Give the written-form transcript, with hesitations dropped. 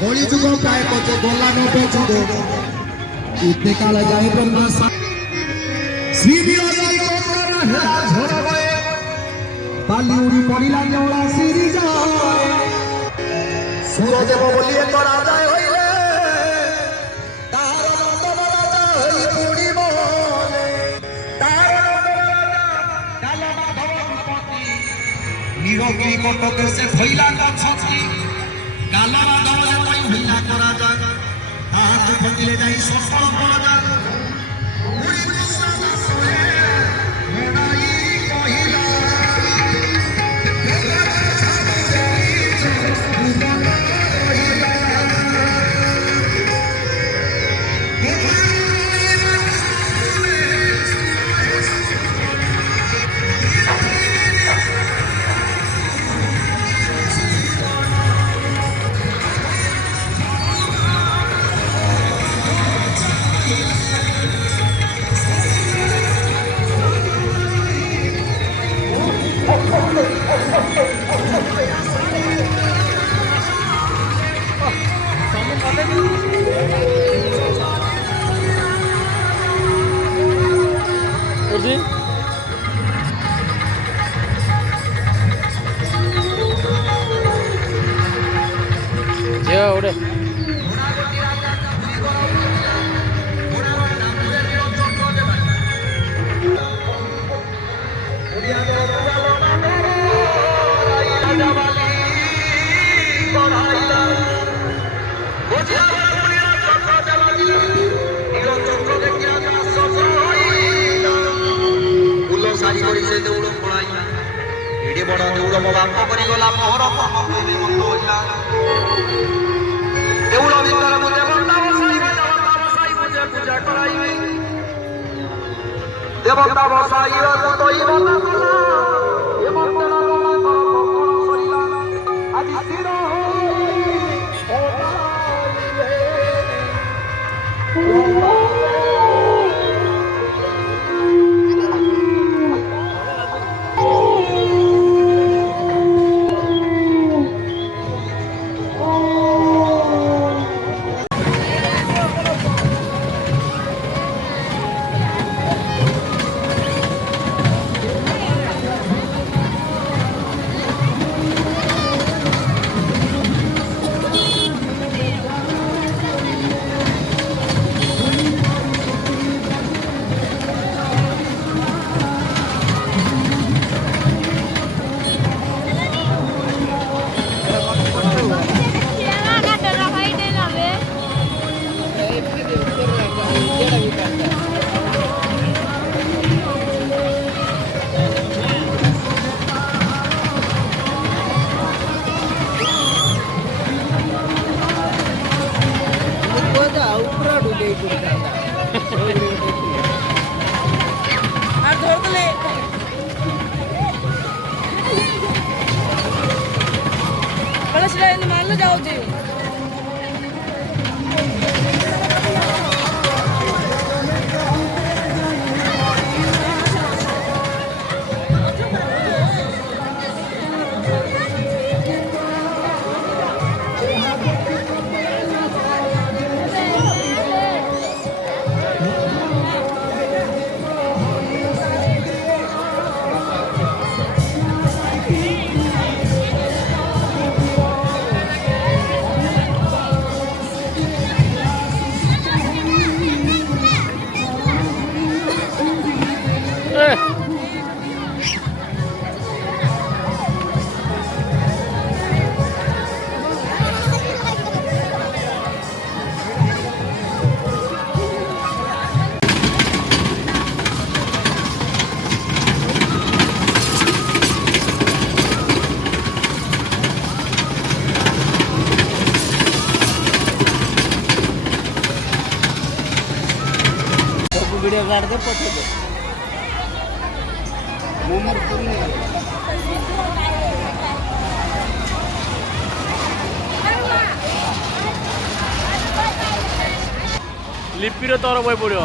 होली जुगो काय पचे गोला नो पे जुगो इतने काले जाए पर ना श्री बिराजाई कोना हेला झोरा गए बाली उड़ी पड़िला नेवला सिरी जाए सूरज बोलिए तो राजा होइले तार नंद राजा होई पुड़ी मोले तार नंद राजा डालना भवनपति निरोगी कटक से फैला गछती गाला दवले पई हुइला करा जा हाथ फटिले जाई सफल करा जा उड़ी कृष्ण दासरे मोनाई कहिला Ya udah. बड़ा देउड़ मो बाप करी गला मोहर देउड़ भीतर मुझे देवता बसाई मुझे पूजा कराई देवता बसाई तोई बता कला ए मंदना कला भक्तन सरिला आज स्थिर जाऊजी वीडियो काट दे पठे दे मोमर पूरी लिपिर तर बई पड़ो